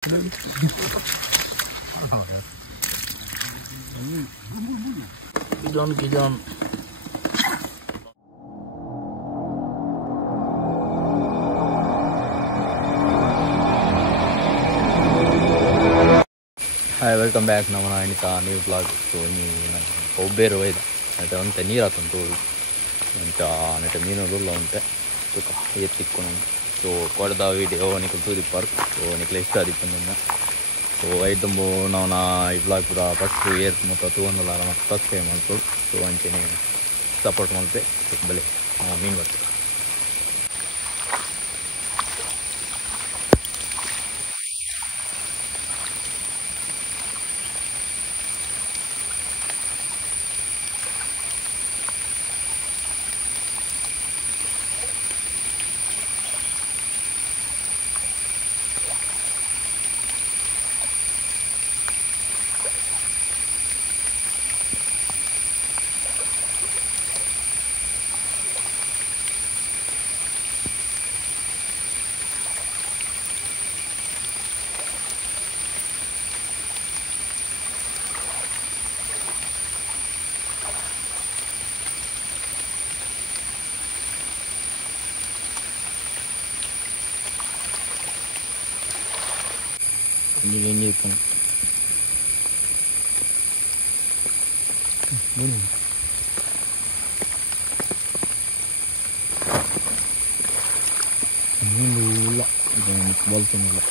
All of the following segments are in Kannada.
Kijan. Hi, welcome back. Namana Anita new vlog. So Obey Royd. I don't the near to and at a minor lunte. Took a tikkun. So quite the video on the park. So Nicholas studied them. So I don't know now. I vlog for the first 2 years. Motatu and the Lara first time also. So I'm support monte. Meanwhile. Ini pun. Ini. Ini dulu, jangan bal semula.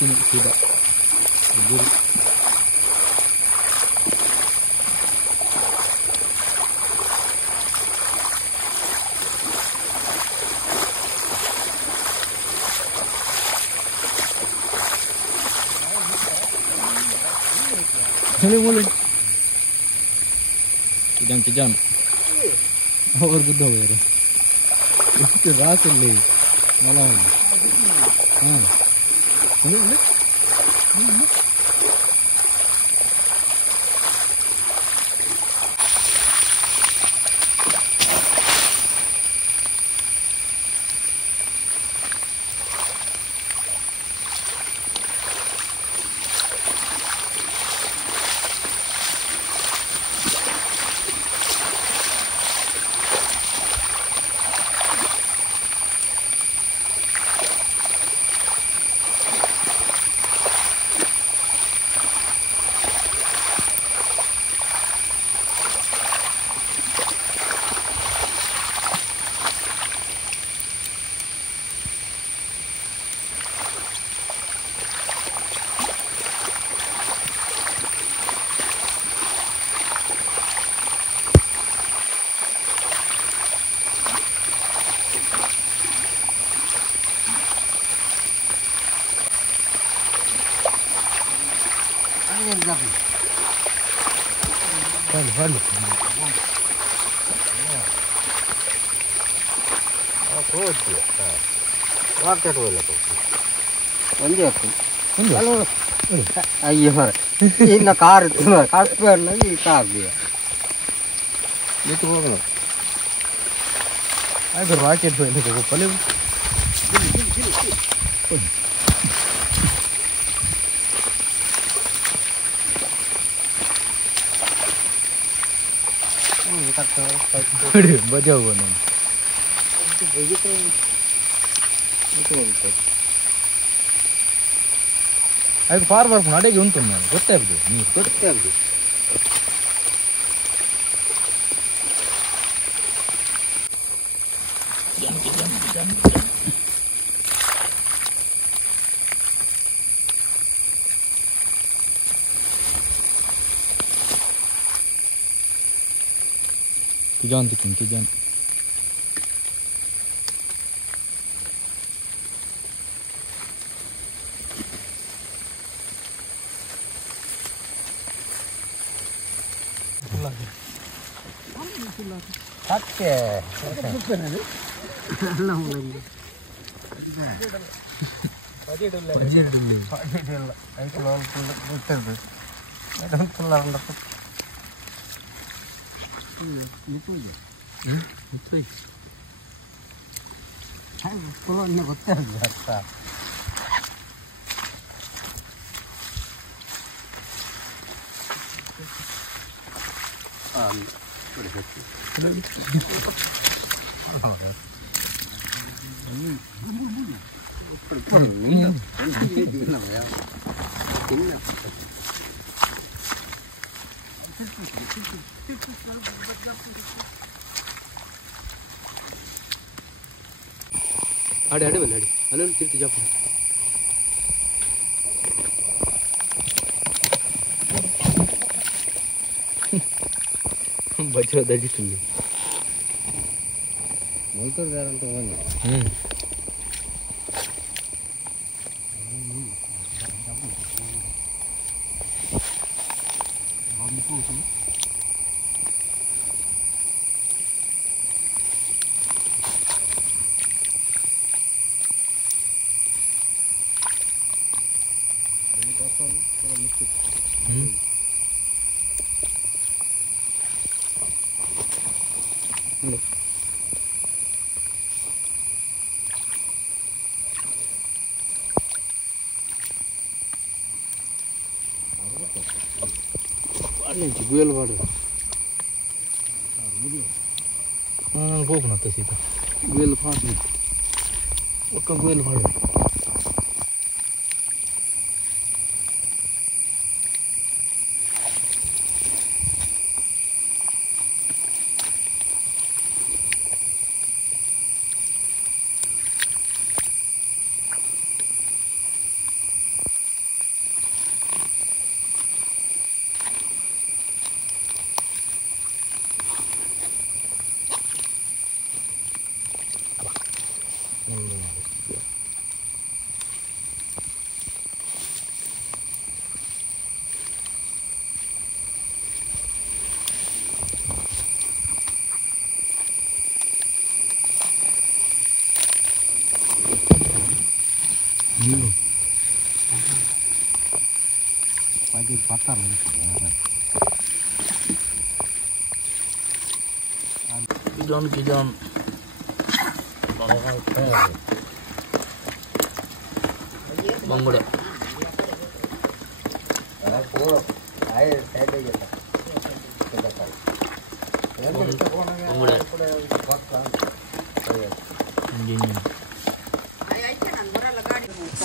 Ini sudah tidur. Boleh. Kijang. और बुद्धा हो रहा है इसके रात ले मालूम हाँ boleh Vale. Ayo, ini car itu lagi car dia. Itu apa? Ayo rocket tu ini kau paling. बजाओ बनो ಅದು ಫಾರ್ವರ್ಡ್ ನಡೆಗೆ ಉಂಟು ನಾನು ಗೊತ್ತಾಗ್ತದೆ ನೀರು ಗೊತ್ತಾಗ್ತದೆ Kijan. ಸತ್ಯ ಗೊತ್ತಿರಲಿ ಅರ್ಥ आड़े आड़े बल्ले अल्ल तीर्थ जाप बच्चा दड़ी तुल्ली मोटर दारंत होनी गुयल वाड़ ಹೋಗ್ನತ್ತ Sita ಗುಯಲ್ ಫಾಡ್ ಒಕ್ಕ ಗುಯಲ್ ಫಾಡ್ pagi patah kijon banggude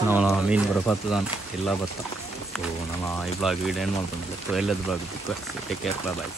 ನಾವು ಮೀನು ಬರೋ ಬರ್ತದಾನ ಎಲ್ಲ ಬತ್ತ ಸೊ ನಾನು ಈ ಬ್ಲಾಗ್ ವೀಡಿಯೋ ಏನು ಮಾಡ್ತೀನಿ ಸೊ ಎಲ್ಲದ ಬ್ಲಾಗ್ ಟೇಕ್ ಕೇರ್ ಬಾಯ್